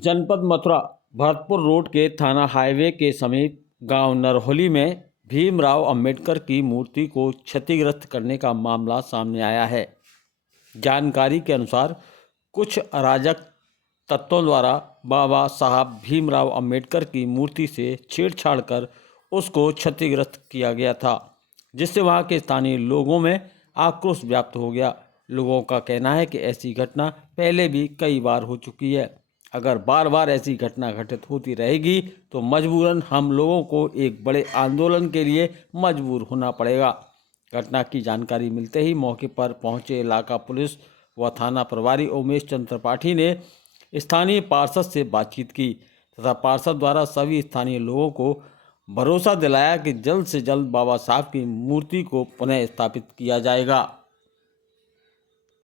जनपद मथुरा भरतपुर रोड के थाना हाईवे के समीप गांव नरहोली में भीमराव अंबेडकर की मूर्ति को क्षतिग्रस्त करने का मामला सामने आया है। जानकारी के अनुसार कुछ अराजक तत्वों द्वारा बाबा साहब भीमराव अंबेडकर की मूर्ति से छेड़छाड़ कर उसको क्षतिग्रस्त किया गया था, जिससे वहां के स्थानीय लोगों में आक्रोश व्याप्त हो गया। लोगों का कहना है कि ऐसी घटना पहले भी कई बार हो चुकी है। अगर बार बार ऐसी घटना घटित होती रहेगी तो मजबूरन हम लोगों को एक बड़े आंदोलन के लिए मजबूर होना पड़ेगा। घटना की जानकारी मिलते ही मौके पर पहुंचे इलाका पुलिस व थाना प्रभारी उमेश चंद्र त्रिपाठी ने स्थानीय पार्षद से बातचीत की तथा पार्षद द्वारा सभी स्थानीय लोगों को भरोसा दिलाया कि जल्द से जल्द बाबा साहब की मूर्ति को पुनः स्थापित किया जाएगा।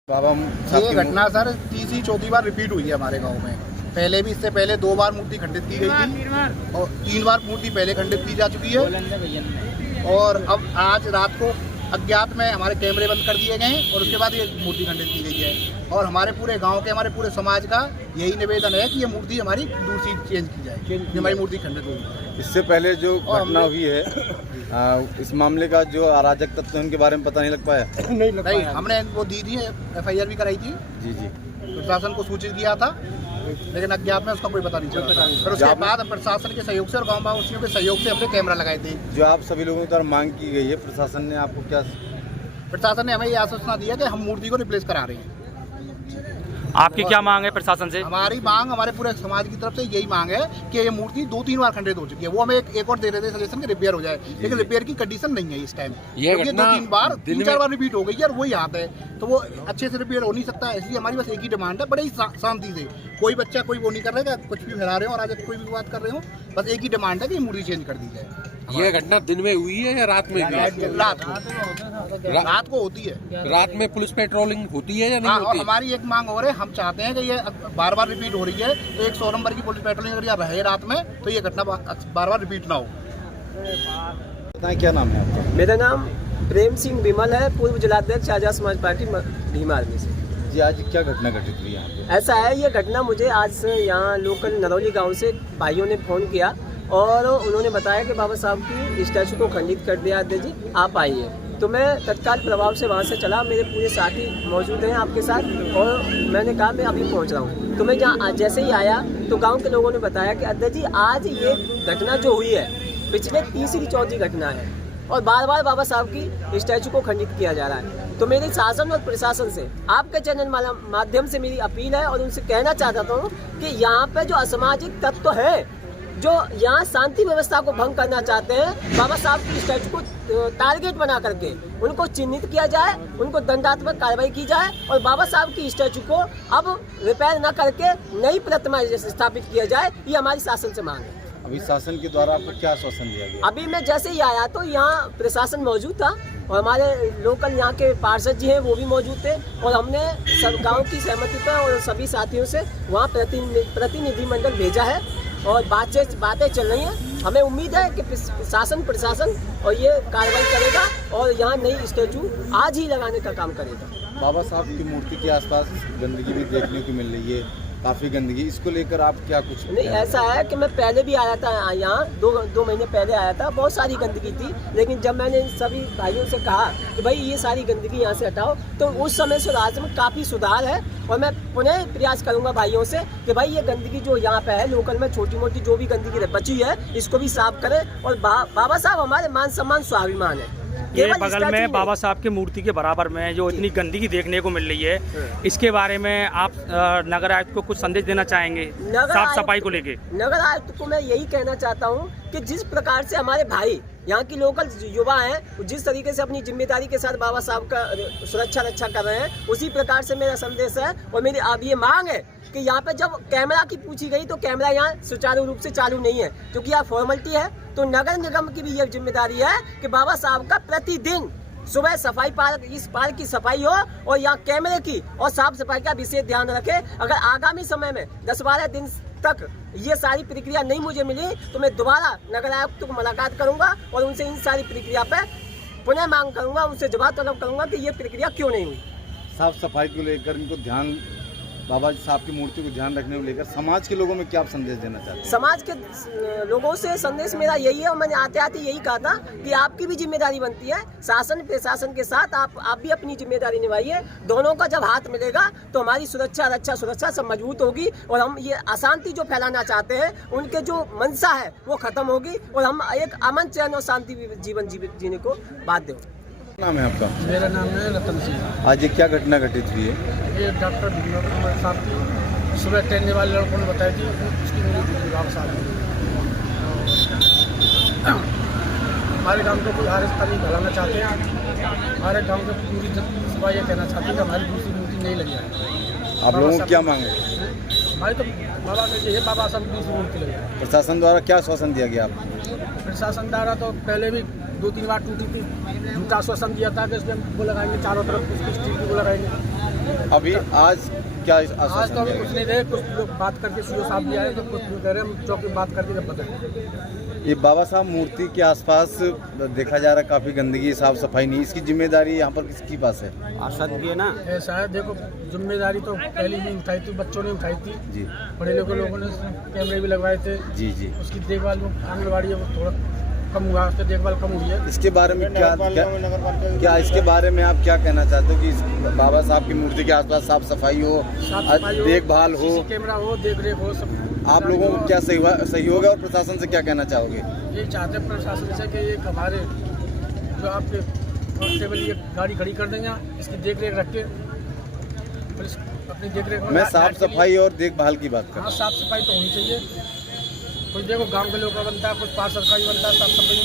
ये घटना सर तीसरी चौथी बार रिपीट हुई है हमारे गांव में। पहले भी इससे पहले 2 बार मूर्ति खंडित की गई थी और 3 बार मूर्ति पहले खंडित की जा चुकी है और अब आज रात को अज्ञात में हमारे कैमरे बंद कर दिए गए हैं और उसके बाद ये मूर्ति खंडित की गई है। और हमारे पूरे गांव के हमारे पूरे समाज का यही निवेदन है कि ये मूर्ति हमारी दूसरी चेंज की जाए, हमारी मूर्ति खंडित होगी। इससे पहले जो घटना हुई है इस मामले का जो अराजक तत्व उनके बारे में पता नहीं लग पाया? नहीं, हमने वो दी थी, FIR भी कराई थी। जी प्रशासन को सूचित किया था, लेकिन अज्ञात में उसका कोई पता नहीं चला। फिर उसके बाद प्रशासन के सहयोग से और गाँव वासियों के सहयोग से हमने कैमरा लगाए थे। जो आप सभी लोगों द्वारा मांग की गई है, प्रशासन ने आपको क्या? प्रशासन ने हमें ये आश्वासन दिया कि हम मूर्ति को रिप्लेस करा रहे हैं। आपकी क्या मांग है प्रशासन से? हमारी मांग, हमारे पूरे समाज की तरफ से यही मांग है कि ये मूर्ति 2-3 बार खंडित हो चुकी है। वो हमें एक और दे रहे थे सजेशन कि रिपेयर हो जाए, लेकिन रिपेयर की कंडीशन नहीं है इस टाइम। ये 2-3 बार 3-4 बार रिपीट हो गई है और वो यहाँ पे तो वो अच्छे से रिपेयर हो नहीं सकता। इसलिए हमारी बस एक ही डिमांड है, बड़े ही शांति से, कोई बच्चा कोई वो नहीं कर रहा है, कुछ भी फैला रहे हो और आज कोई भी बात कर रहे हो, बस एक ही डिमांड है कि मूर्ति चेंज कर दी जाए। ये घटना दिन में हुई है या रात में? रात को होती है। रात में पुलिस पेट्रोलिंग होती है या नहीं होती? और हमारी एक मांग और है, हम चाहते हैं कि ये बार बार रिपीट हो रही है तो एक 100 नंबर की पुलिस पेट्रोलिंग अगर रहे रात में तो ये घटना बार बार रिपीट ना हो। बताएं क्या नाम है आपका? मेरा नाम प्रेम सिंह विमल है, पूर्व जिलाध्यक्ष आजाद समाज पार्टी भीमा आर्मी से। जी, आज क्या घटना घटित हुई यहाँ पे? ऐसा है, ये घटना मुझे आज से यहाँ लोकल नरौली गांव से भाइयों ने फ़ोन किया और उन्होंने बताया कि बाबा साहब की स्टैचू को खंडित कर दिया जी, आप आइए। तो मैं तत्काल प्रभाव से वहाँ से चला, मेरे पूरे साथी मौजूद हैं आपके साथ और मैंने कहा मैं अभी पहुँच रहा हूँ। तो मैं जहाँ जैसे ही आया तो गांव के लोगों ने बताया कि अध्यक्ष जी आज ये घटना जो हुई है पिछले तीसरी चौथी घटना है और बार बार बाबा साहब की स्टैचू को खंडित किया जा रहा है। तो मेरी शासन और प्रशासन से आपके चैनल माध्यम से मेरी अपील है और उनसे कहना चाहता हूँ कि यहाँ पे जो असामाजिक तत्व है जो यहाँ शांति व्यवस्था को भंग करना चाहते हैं, बाबा साहब की स्टैचू को टारगेट बना करके उनको चिन्हित किया जाए, उनको दंडात्मक कार्रवाई की जाए और बाबा साहब की स्टैचू को अब रिपेयर न करके नई प्रतिमा स्थापित किया जाए। ये हमारी शासन से मांग है। अभी शासन के द्वारा आपको क्या आश्वासन दिया गया? अभी मैं जैसे ही आया तो यहाँ प्रशासन मौजूद था और हमारे लोकल यहाँ के पार्षद जी हैं वो भी मौजूद थे और हमने सब गांव की सहमति पर और सभी साथियों से वहाँ प्रतिनिधिमंडल भेजा है और बातें चल रही हैं। हमें उम्मीद है कि प्रशासन और ये कार्रवाई करेगा और यहाँ नई स्टैचू आज ही लगाने का काम करेगा। बाबा साहब की मूर्ति के आसपास गंदगी भी देखने को मिल रही है, काफ़ी गंदगी, इसको लेकर आप क्या कुछ? नहीं, ऐसा है कि मैं पहले भी आया था यहाँ, दो महीने पहले आया था, बहुत सारी गंदगी थी, लेकिन जब मैंने इन सभी भाइयों से कहा कि भाई ये सारी गंदगी यहाँ से हटाओ तो उस समय से राज्य में काफ़ी सुधार है और मैं पुनः प्रयास करूँगा भाइयों से कि भाई ये गंदगी जो यहाँ पे है लोकल में छोटी मोटी जो भी गंदगी बची है इसको भी साफ करें और बाबा साहब हमारे मान सम्मान स्वाभिमान है। ये बगल में बाबा साहब की मूर्ति के बराबर में जो इतनी गंदगी देखने को मिल रही है, इसके बारे में आप नगर आयुक्त को कुछ संदेश देना चाहेंगे साफ सफाई को लेके? नगर आयुक्त को मैं यही कहना चाहता हूँ कि जिस प्रकार से हमारे भाई यहाँ की लोकल युवा हैं जिस तरीके से अपनी जिम्मेदारी के साथ बाबा साहब का सुरक्षा रक्षा कर रहे हैं, उसी प्रकार से मेरा संदेश है और मेरी अब ये मांग है कि यहाँ पे जब कैमरा की पूछी गई तो कैमरा यहाँ सुचारू रूप से चालू नहीं है क्योंकि यहाँ फॉर्मेलिटी है। तो नगर निगम की भी ये जिम्मेदारी है कि बाबा साहब का प्रतिदिन सुबह सफाई इस पार्क की सफाई हो और यहाँ कैमरे की और साफ सफाई का विशेष ध्यान रखे। अगर आगामी समय में 10-12 दिन तक ये सारी प्रक्रिया नहीं मुझे मिली तो मैं दोबारा नगर आयुक्त को मुलाकात करूंगा और उनसे इन सारी प्रक्रिया पे पुनः मांग करूंगा, उनसे जवाब तलब करूंगा कि ये प्रक्रिया क्यों नहीं हुई। साफ सफाई को लेकर इनको ध्यान बाबा साहब की मूर्ति को ध्यान रखने को लेकर समाज के लोगों में क्या आप संदेश देना चाहते हैं? समाज के लोगों से संदेश मेरा यही है, और मैंने आते आते यही कहा था कि आपकी भी जिम्मेदारी बनती है, शासन प्रशासन के साथ आप भी अपनी जिम्मेदारी निभाइए। दोनों का जब हाथ मिलेगा तो हमारी सुरक्षा, रक्षा, सुरक्षा सब मजबूत होगी, और हम ये अशांति जो फैलाना चाहते हैं उनके जो मंशा है वो खत्म होगी, और हम एक अमन, चैन और शांति जीवन जीने को बाध्य होंगे। नाम है आपका? मेरा नाम है रतन सिंह। आज ये क्या घटना घटित हुई है? ये डॉक्टर भीमराव अम्बेडकर साहब की सुबह टहलने वाले लड़कों ने बताई थी उसकी मृत्यु बाबा साहब की। हमारे गांव को कोई आरिस्तानी भलाना चाहते हैं, हमारे गांव के पूरी सभा ये कहना चाहती है कि हमारी दूसरी मूर्ति नहीं लगी है। आप लोगों को क्या मांगे? हमारी तो बाबा से ये बाबा साहब की दूसरी मूर्ति लगी है। प्रशासन द्वारा क्या आश्वासन दिया गया आपको? प्रशासन द्वारा तो पहले भी 2-3 बार टूटी थी, झूठा आश्वासन दिया था कि इसमें वो लगाएंगे चारों तरफ, कुछ स्टील को लगाएंगे। अभी आज क्या आज तो आश्वासन अभी दिया कुछ गया? नहीं रहे, कुछ लोग बात करके सीओ साहब भी आए तो कुछ कह रहे हैं, हम चौकी बात करके जब बताएंगे। ये बाबा साहब मूर्ति के आसपास देखा जा रहा है काफी गंदगी, साफ सफाई नहीं, इसकी जिम्मेदारी यहाँ पर किसके पास है? ऐसा है, देखो जिम्मेदारी तो पहले ही उठाई थी, बच्चों ने उठाई थी, जी पढ़े लिखे लोगों ने कैमरे भी लगवाए थे। जी जी। उसकी देखभाल वो आंगनबाड़ी है वो थोड़ा कम हुआ, उसकी देखभाल कम हुई है। इसके बारे में क्या इसके बारे में आप क्या कहना चाहते हो कि इस बाबा साहब की मूर्ति के आसपास साफ सफाई हो, साफ सफाई हो, देखभाल हो, CC कैमरा हो, देख रेख हो, सब। आप लोगों को क्या सहयोग है और प्रशासन से क्या कहना चाहोगे? यही चाहते हैं प्रशासन से कि एक हमारे जो आपके कांस्टेबल ये गाड़ी खड़ी कर देंगे, इसकी देख रेख रख के पुलिस अपनी देख रेख। मैं साफ सफाई और देखभाल की बात कर रहा हाँ, साफ सफाई तो होनी चाहिए। कुछ देखो गांव के लोगों का बनता है, कुछ पार्षद का भी बनता है साफ सफाई।